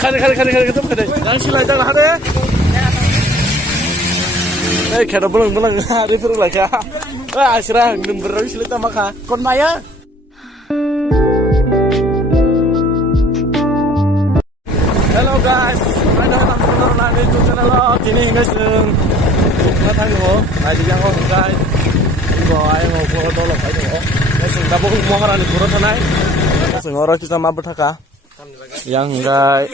Khade ketum khade. Yang silai jangan hade. Khade belang hari terus lagi. Asrah nember silai tamaka. Kon maya. Hello guys, ada teman-teman nanti itu channel ini guys, datang yo, nanti yang mau guys, ayo mau foto lo ayo, guys, tapi mau orang di foto tanai, orang kita mau bertaka, yang guys,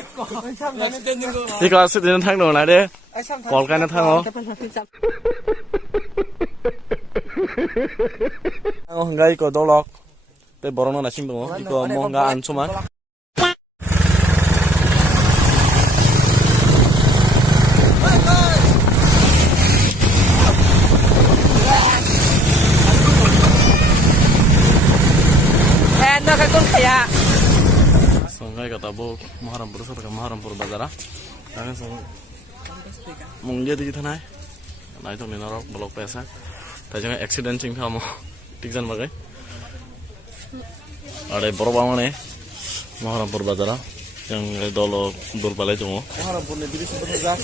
di kelas itu tang lo nanti, call kan tang lo, guys, ikut dolok, tapi borong nasi dong, ikut mau nggak ancuman. Sungai kata bu Maharampur sampai ke Maharampur Bazar, karena mungkin di sana, nah itu nih norok blok pesa, tapi jangan accident cing kamu, tiksan bagai, ada berapa mana Maharampur Bazar, yang dolo berbalik cuma. Maharampur ni diri sebenarnya,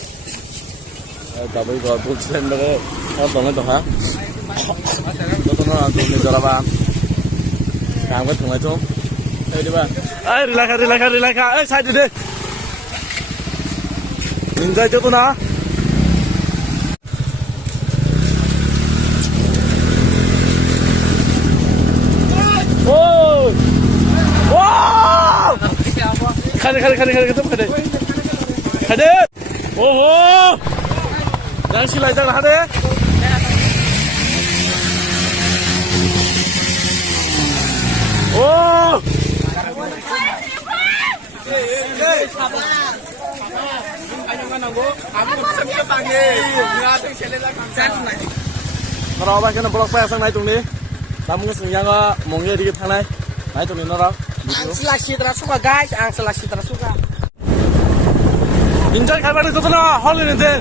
tapi kalau tuh selain bagai, apa namanya tuh ha, tuh orang tuh ni jaraban, kamu kan tunggu cuma. Ayo relax, side deh. Enjoy itu na. Oh, wow. Khade ketum khade. Khade. Oh, jangan silai jangan khade. Oh. Nó ba cái nó block phải sang này tụi ní, tao muốn sinh nhang á, mong nghe đi cái thằng này tụi ní nó đó. Ang seleksi tersuka guys, ang seleksi tersuka. Injak khai balik tuh na, hol ini deh.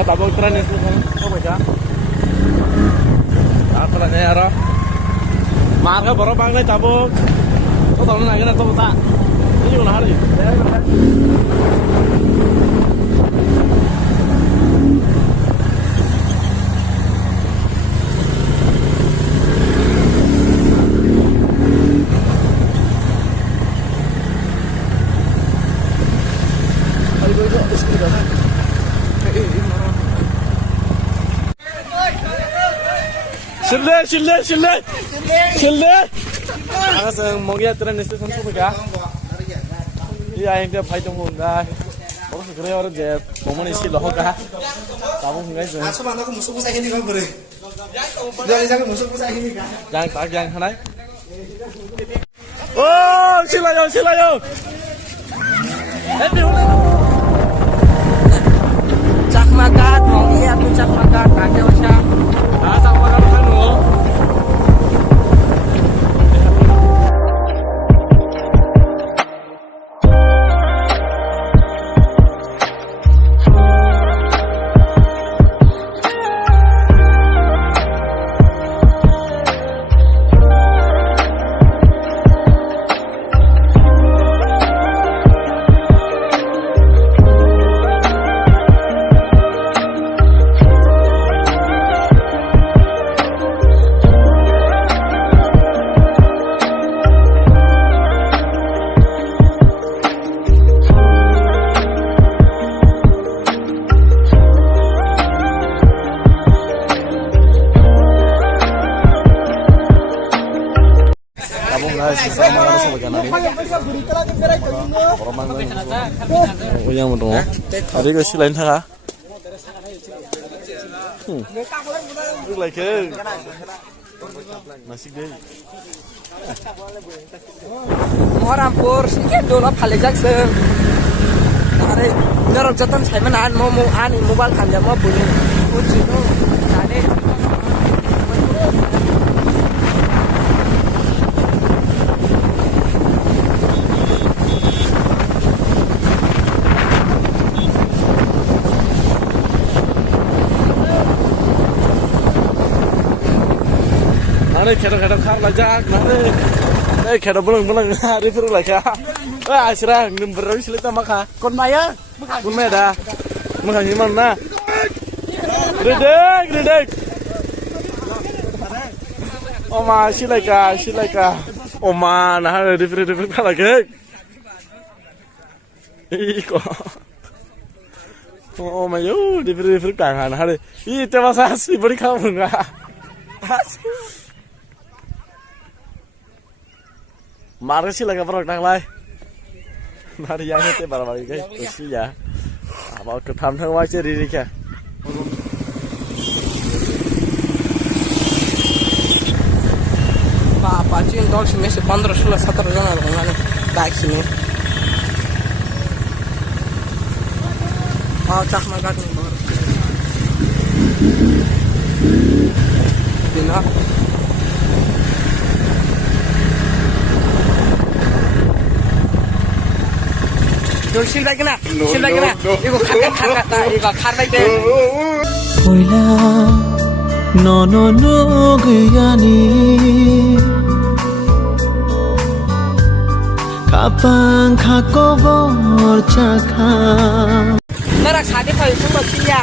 Tabok tren itu kan, apa baca? Apa lagi ya roh? Marga baru bangun tabok. Kau tahu lagi nak tahu tak? Ini mana hari? Ayo go, sekitar. Sille. Agas mogia tren station suka ga. Iya yang dia pai tunggu ga. Baru segera orang dia momen isi loh ga. Kamu nggak sih? Aku mana aku musuh saya ini kan beri. Jangan musuh saya ini kan. Jangan hanai. Oh, silayo. Happy Cak makan, mau iya aku cak makan, pakai usah. Cak makan kan lo. Sama kan sama kan ini. Oh yang betul. Ada ke selain sana. Like nasi deh. Maharampur sedikit dulu palejak seng. Hari dorong jatan saya menahan mau ani mobile kamera mau bunyi. Uji no, ada. đây kẹt khác là giác nó đây kẹt bưng đi phượt lại cả ai xí ra đừng bật rồi xí lấy tao mắc hả Kon maya. con mẹ đã mắc hả gì mà na đi đây Oma xí lại cả Oma nó đi phượt khác là cái ý có Oma yo đi phượt càng hả nó đi ý tao mà sao xí body khao mừng à Mari sih lagi perok nang lai. Mari yang itu barang-barang cái sih ya. Bảo cái tham thơ chơi đi kìa. Apa sih dog sih masih 15-16 jana dengan baik sini. Cak makan nih baru. Dina. Yo silba kena. Iku khar baik deh. Hoila no guyani kapang khakobor chakha Nara khade phai sumba siya.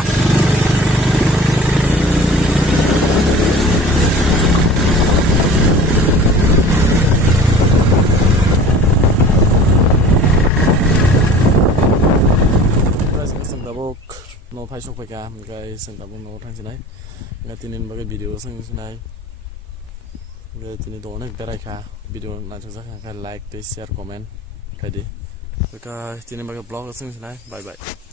nó phải chụp cái cả cái sản phẩm nó thằng gì đấy cái tin nên cái video sang như này cái tin đó này cái cả video nào cho cái like share comment cái đi cái tin nên cái blog sang như này bye bye